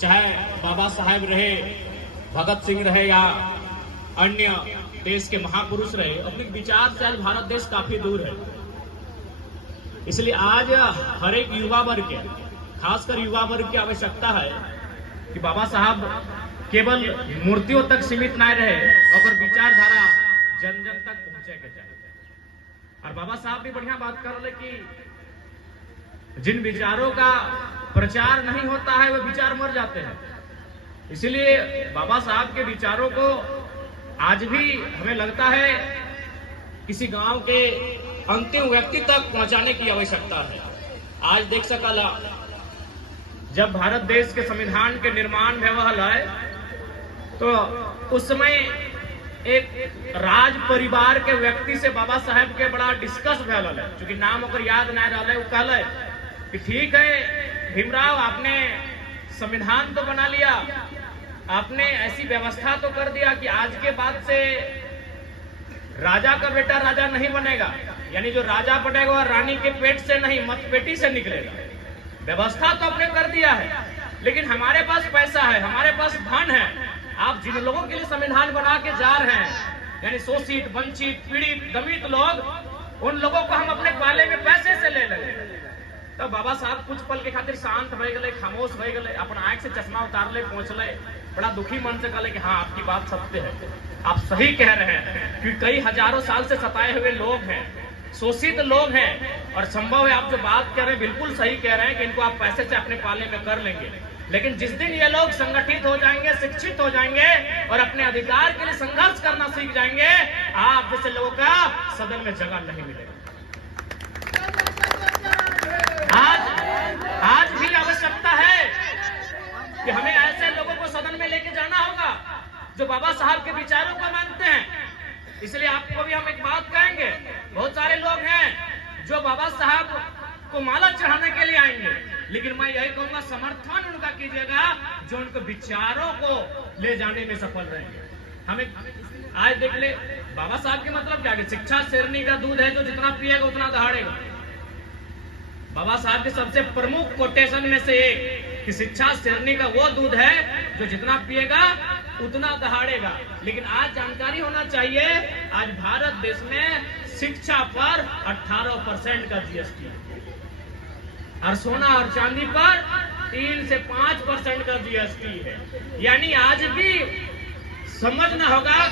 चाहे बाबा साहेब रहे, भगत सिंह रहे या अन्य देश के महापुरुष रहे, अपने विचार से आज भारत देश काफी दूर है। इसलिए आज हर एक युवा वर्ग के, खासकर युवा वर्ग की आवश्यकता है कि बाबा साहब केवल मूर्तियों तक सीमित ना रहे और विचारधारा जन जन तक पहुंचे के चाहिए। और बाबा साहब भी बढ़िया बात कर रहे कि जिन विचारों का प्रचार नहीं होता है वो विचार मर जाते हैं। इसलिए बाबा साहब के विचारों को आज भी हमें लगता है किसी गांव के अंतिम व्यक्ति तक पहुंचाने की आवश्यकता है। आज देख सकला जब भारत देश के संविधान के निर्माण व्यवहार है तो उस समय एक राज परिवार के व्यक्ति से बाबा साहेब के बड़ा डिस्कस भैल है, चूंकि नाम ओकर याद नहीं रहा, वो कहले कि ठीक है भीमराव, आपने संविधान तो बना लिया, आपने ऐसी व्यवस्था तो कर दिया कि आज के बाद से राजा का बेटा राजा नहीं बनेगा, यानी जो राजा बनेगा वह रानी के पेट से नहीं मतपेटी से निकलेगा। व्यवस्था तो आपने कर दिया है, लेकिन हमारे पास पैसा है, हमारे पास धन है। आप जिन लोगों के लिए संविधान बना के जा रहे हैं, यानी शोषित, वंचित, पीड़ित, दमित लोग, उन लोगों को हम अपने पाले में पैसे से ले लेंगे। तो बाबा साहब कुछ पल के खातिर शांत हो गए, खामोश हो गए, अपन आंख से चश्मा उतार ले, पहुंच ले, बड़ा दुखी मन से कहले कि हाँ आपकी बात सत्य है, आप सही कह रहे हैं कि कई हजारों साल से सताए हुए लोग हैं, शोषित लोग हैं, और संभव है आप जो बात कह रहे हैं बिल्कुल सही कह रहे हैं कि इनको आप पैसे से अपने पाले में कर लेंगे। लेकिन जिस दिन ये लोग संगठित हो जाएंगे, शिक्षित हो जाएंगे और अपने अधिकार के लिए संघर्ष करना सीख जाएंगे, आप जैसे लोगों का सदन में जगह नहीं मिलेगा। आज भी आवश्यकता है कि हमें ऐसे लोगों को सदन में लेके जाना होगा जो बाबा साहब के विचारों को मानते हैं। इसलिए आपको भी हम एक बात कहेंगे, बहुत सारे लोग हैं जो बाबा साहब को माला चढ़ाने के लिए आएंगे, लेकिन मैं यही कहूंगा समर्थन उनका कीजिएगा जो उनको विचारों को ले जाने में सफल रहेंगे। हमें आज देख ले बाबा साहब के मतलब क्या है, शिक्षा शेरनी का दूध है, जो जितना पिएगा उतना दहाड़ेगा। बाबा साहब के सबसे प्रमुख कोटेशन में से एक कि शिक्षा शेरनी का वो दूध है जो जितना पिएगा उतना दहाड़ेगा। लेकिन आज जानकारी होना चाहिए, आज भारत देश में शिक्षा पर 18% का जीएसटी है और सोना और चांदी पर 3 से 5% का जीएसटी है। यानी आज भी समझना होगा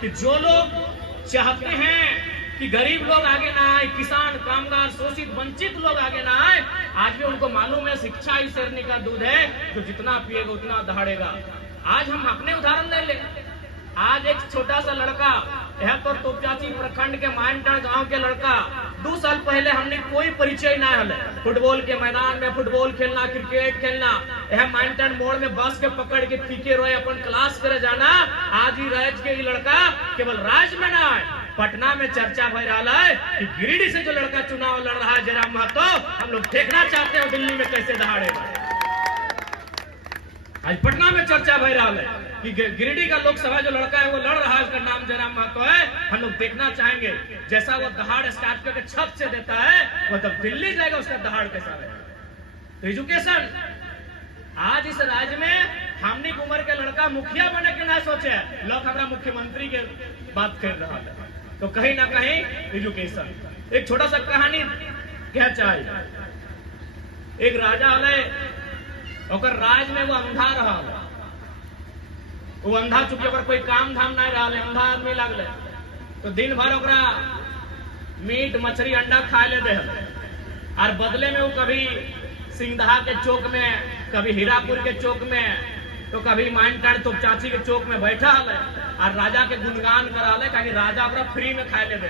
कि जो लोग चाहते हैं कि गरीब लोग आगे ना आए, किसान, कामगार, शोषित, वंचित लोग आगे ना आए, आज भी उनको मालूम है शिक्षा ही शेरनी का दूध है जो जितना पिएगा उतना दहाड़ेगा। आज हम अपने उदाहरण ले ले, आज एक छोटा सा लड़का यह तो तोपचाची प्रखंड के माइंटर गांव के लड़का 2 साल पहले हमने कोई परिचय ना हले, फुटबॉल के मैदान में फुटबॉल खेलना, क्रिकेट खेलना, यह माइंटन मोड़ में बस के पकड़ के पीके रोए अपन क्लास करे जाना। आज ही राज के ये लड़का केवल राज्य में ना है, पटना में चर्चा भर रहा है कि गिरिडीह से जो लड़का चुनाव लड़ रहा है जयराम महतो, हम लोग देखना चाहते हैं दिल्ली में कैसे दहाड़ेगा। आज पटना में चर्चा भर रहा है कि गिरिडीह का लोकसभा जो लड़का है वो लड़ रहा है, उसका नाम जयराम महतो है। हम लोग देखना चाहेंगे जैसा वो दहाड़ स्कॉर्पियो के छत से देता है, वो तब दिल्ली जाएगा उसका दहाड़ कैसा रहेगा। तो एजुकेशन आज इस राज्य में हमने उम्र के लड़का मुखिया बने के ना सोचे, लोग हमारा मुख्यमंत्री के बात कर रहा है। तो कहीं ना कहीं एजुकेशन, एक छोटा सा कहानी क्या चाहिए, एक राजा है, और राज में वो अंधा रहा, वो अंधा चुके पर कोई काम धाम नहीं रहा, अंधा आदमी लगले, तो दिन भर ओकरा मीट मछली अंडा खा ले दे, और बदले में वो कभी सिंगदहा के चौक में, कभी हीरापुर के चौक में, तो कभी माइंटान तोपचाची के चौक में बैठा है और राजा के गुणगान करा ले, कहीं राजा ओकरा फ्री में खाए ले दे।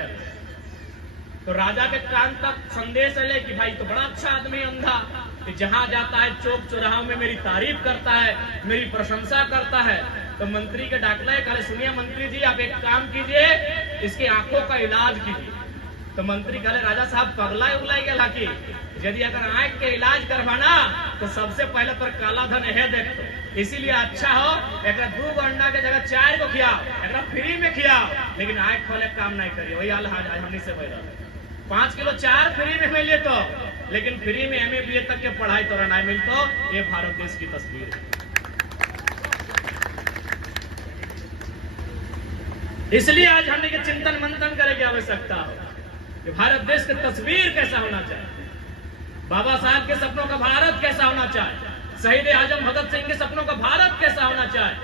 तो राजा के कान तक संदेश है कि भाई तो बड़ा अच्छा आदमी अंधा, कि जहां जाता है चौक चौराहों में मेरी तारीफ करता है, मेरी प्रशंसा करता है। तो मंत्री के डाकला कहे सुनिए मंत्री जी आप एक काम कीजिए, इसकी आंखों का इलाज कीजिए। तो मंत्री कहे राजा साहब पगला उगलाई गया कि यदि अगर आंख के इलाज करवाना तो सबसे पहले पर काला धन है देखो, इसीलिए अच्छा हो एक 2 अंडा के जगह 4 को खियाओ, एक फ्री में खियाओ, लेकिन आंख खोले काम नहीं करिए। वही हाल हमने से 5 किलो 4 फ्री में मिले तो, लेकिन फ्री में MA BA तक के पढ़ाई तो नहीं मिलता। ये भारत देश की तस्वीर है। इसलिए आज हमने के चिंतन मंथन करे की आवश्यकता हो कि भारत देश की तस्वीर कैसा होना चाहिए, बाबा साहब के सपनों का भारत कैसा होना चाहिए, शहीद आजम भगत सिंह के सपनों का भारत कैसा होना चाहिए।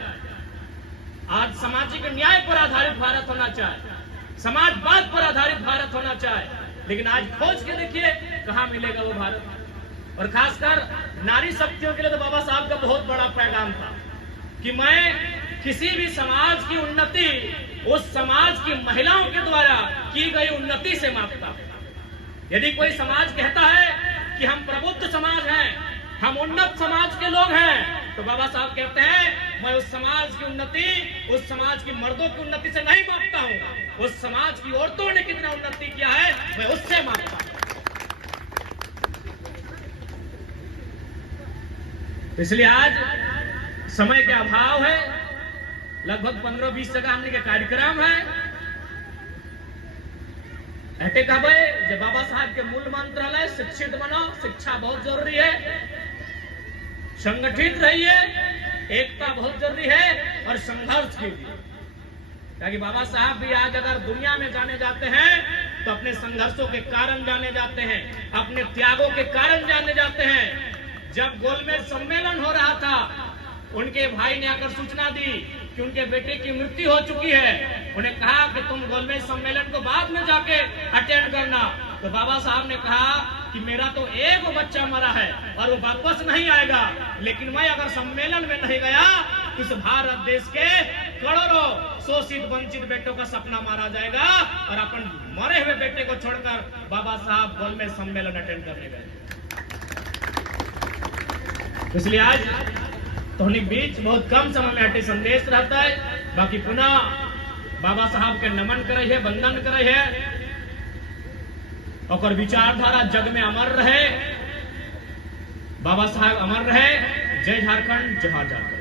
आज सामाजिक न्याय पर आधारित भारत होना चाहिए, समाजवाद पर आधारित भारत होना चाहिए, लेकिन आज खोज के देखिए कहां मिलेगा वो भारत। और खासकर नारी शक्तियों के लिए तो बाबा साहब का बहुत बड़ा पैगाम था कि मैं किसी भी समाज की उन्नति उस समाज की महिलाओं के द्वारा की गई उन्नति से मापता हूं। यदि कोई समाज कहता है कि हम प्रबुद्ध समाज हैं, हम उन्नत समाज के लोग हैं, तो बाबा साहब कहते हैं मैं उस समाज की उन्नति उस समाज की मर्दों की उन्नति से नहीं मापता हूं, उस समाज की औरतों ने कितना उन्नति किया है मैं उससे मापता हूं। इसलिए आज समय के अभाव है, लगभग 15-20 जगह हमने के कार्यक्रम है। ऐसे कहे जब बाबा साहब के मूल मंत्रालय शिक्षित बनो, शिक्षा बहुत जरूरी है, संगठित रहिए, एकता बहुत जरूरी है और संघर्ष कीजिए। ताकि बाबा साहब भी आज अगर दुनिया में जाने जाते हैं तो अपने संघर्षों के कारण जाने जाते हैं, अपने त्यागों के कारण जाने जाते हैं। जब गोलमेज सम्मेलन हो रहा था, उनके भाई ने आकर सूचना दी कि उनके बेटे की मृत्यु हो चुकी है। उन्हें कहा कि तुम गोलमेज सम्मेलन को बाद में जाके अटेंड करना। तो बाबा साहब ने कहा कि मेरा तो एक बच्चा मरा है और वो वापस नहीं आएगा, लेकिन मैं अगर सम्मेलन में नहीं गया तो इस भारत देश के करोड़ों शोषित वंचित बेटों का सपना मारा जाएगा। और अपन मरे हुए बेटे को छोड़कर बाबा साहब गोलमेज सम्मेलन अटेंड करने गए। इसलिए आज तो बीच बहुत कम समय में अटे संदेश रहता है। बाकी पुनः बाबा साहब के नमन करे है, वंदन करे है, और विचारधारा जग में अमर रहे, बाबा साहब अमर रहे। जय झारखंड, जय झारखंड।